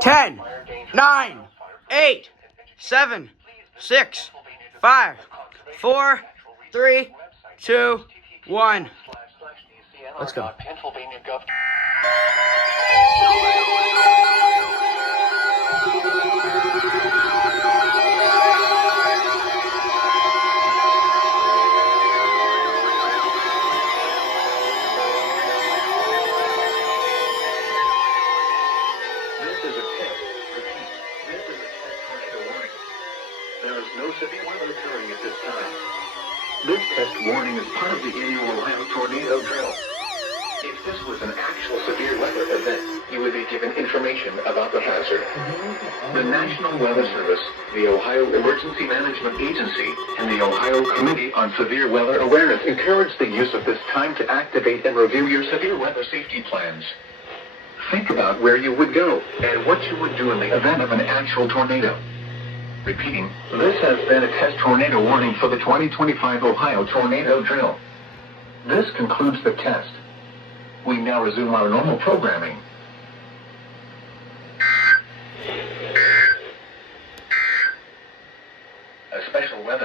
10, 9, 8, 7, 6, 5, 4, 3, 2, 1. Let's go. There is no severe weather occurring at this time. This test warning is part of the annual Ohio tornado drill. If this was an actual severe weather event, you would be given information about the hazard. The National Weather Service, the Ohio Emergency Management Agency, and the Ohio Committee on Severe Weather Awareness encourage the use of this time to activate and review your severe weather safety plans. Think about where you would go and what you would do in the event of an actual tornado. Repeating, this has been a test tornado warning for the 2025 Ohio tornado drill. This concludes the test. We now resume our normal programming. A special weather